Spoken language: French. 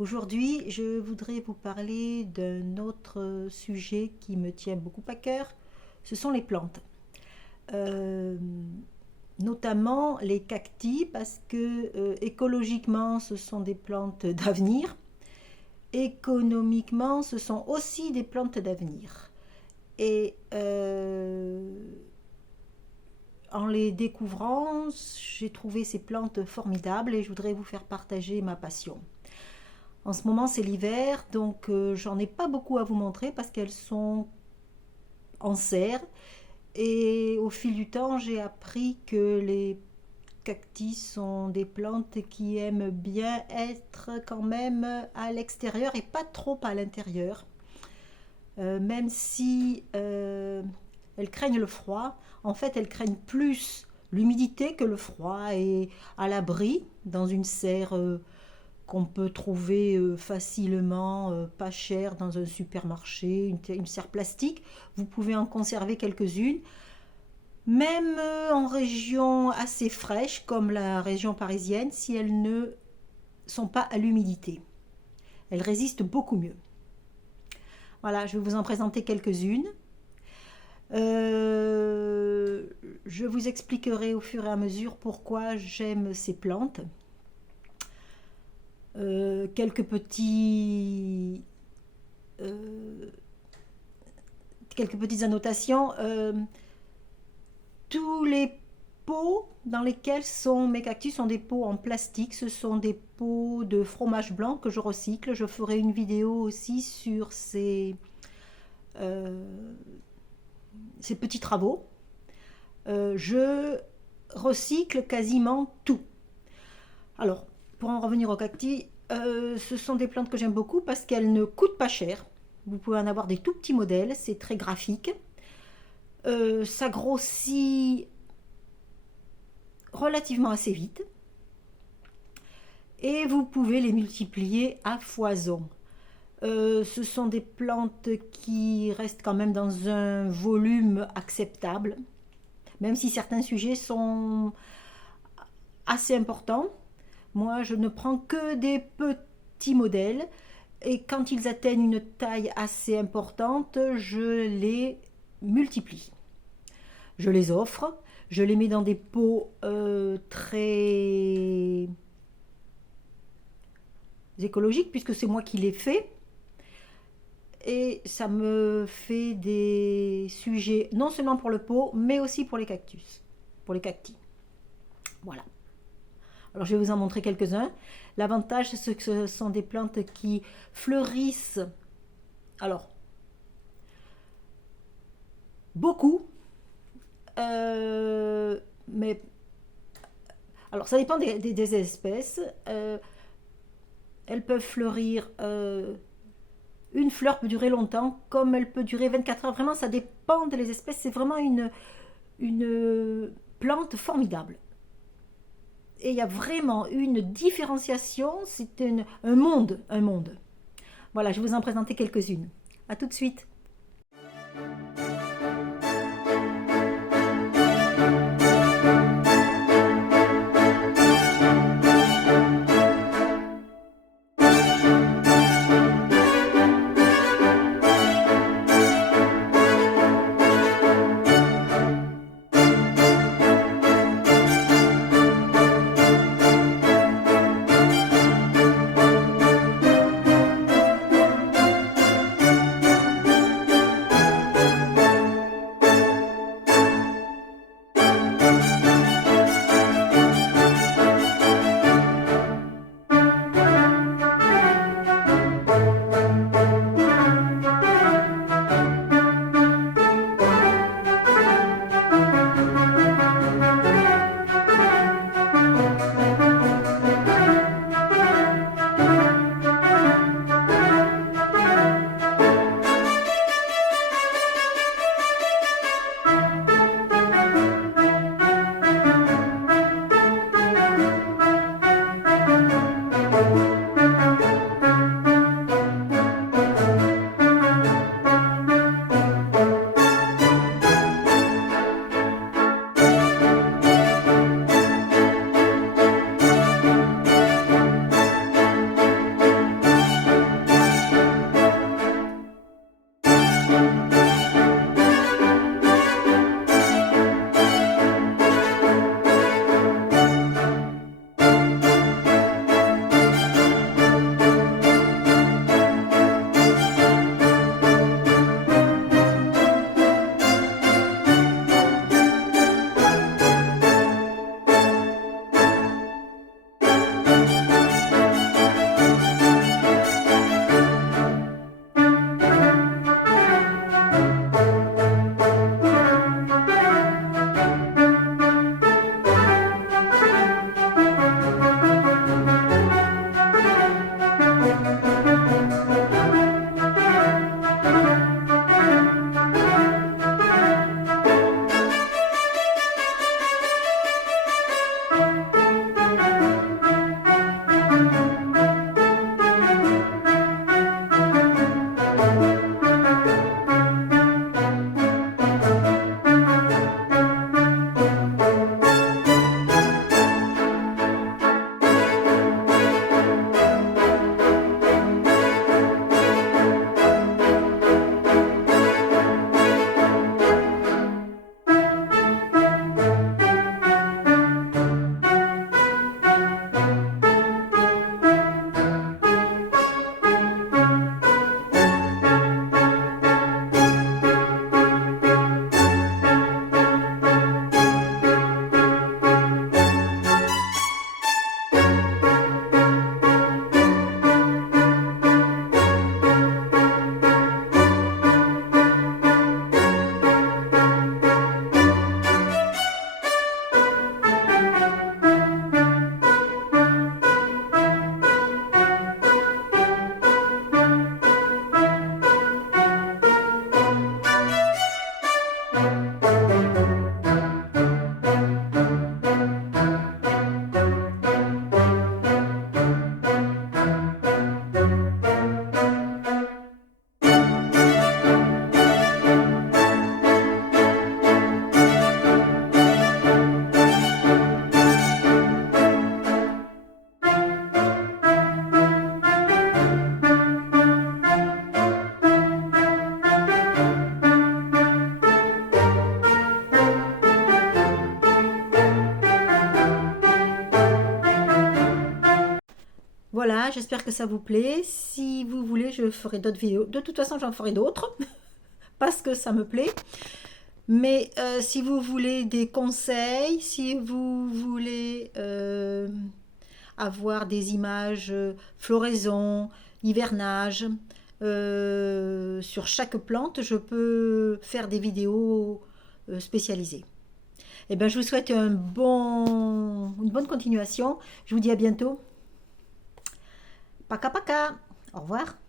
Aujourd'hui, je voudrais vous parler d'un autre sujet qui me tient beaucoup à cœur, ce sont les plantes. Euh, Notamment les cacti parce que écologiquement ce sont des plantes d'avenir, économiquement ce sont aussi des plantes d'avenir. Et en les découvrant, j'ai trouvé ces plantes formidables et je voudrais vous faire partager ma passion. En ce moment, c'est l'hiver, donc j'en ai pas beaucoup à vous montrer parce qu'elles sont en serre. Et au fil du temps, j'ai appris que les cacti sont des plantes qui aiment bien être quand même à l'extérieur et pas trop à l'intérieur. Même si elles craignent le froid, en fait, elles craignent plus l'humidité que le froid et à l'abri dans une serre qu'on peut trouver facilement, pas cher dans un supermarché, une serre plastique. Vous pouvez en conserver quelques-unes. Même en région assez fraîche comme la région parisienne, si elles ne sont pas à l'humidité. Elles résistent beaucoup mieux. Voilà, je vais vous en présenter quelques-unes. Je vous expliquerai au fur et à mesure pourquoi j'aime ces plantes. Quelques petites annotations. Tous les pots dans lesquels sont mes cactus sont des pots en plastique. Ce sont des pots de fromage blanc que je recycle. Je ferai une vidéo aussi sur euh, ces petits travaux. Je recycle quasiment tout. Alors, pour en revenir aux cacti, ce sont des plantes que j'aime beaucoup parce qu'elles ne coûtent pas cher. Vous pouvez en avoir des tout petits modèles, c'est très graphique. Ça grossit relativement assez vite et vous pouvez les multiplier à foison. Ce sont des plantes qui restent quand même dans un volume acceptable, même si certains sujets sont assez importants. Moi, je ne prends que des petits modèles et quand ils atteignent une taille assez importante, je les multiplie. Je les offre, je les mets dans des pots très écologiques puisque c'est moi qui les fais. Et ça me fait des sujets non seulement pour le pot, mais aussi pour les cactus, pour les cacti. Voilà. Alors je vais vous en montrer quelques-uns. L'avantage, c'est que ce sont des plantes qui fleurissent, alors, beaucoup, mais alors ça dépend des espèces. Elles peuvent fleurir, une fleur peut durer longtemps, comme elle peut durer 24 heures. Vraiment, ça dépend des espèces. C'est vraiment une plante formidable. Et il y a vraiment une différenciation. C'est un monde, un monde. Voilà, je vais vous en présenter quelques-unes. À tout de suite. Voilà, j'espère que ça vous plaît. Si vous voulez, je ferai d'autres vidéos. De toute façon, j'en ferai d'autres parce que ça me plaît. Mais si vous voulez des conseils, si vous voulez avoir des images floraison, hivernage, sur chaque plante, je peux faire des vidéos spécialisées. Eh bien, je vous souhaite une bonne continuation. Je vous dis à bientôt. Paka paka. Au revoir.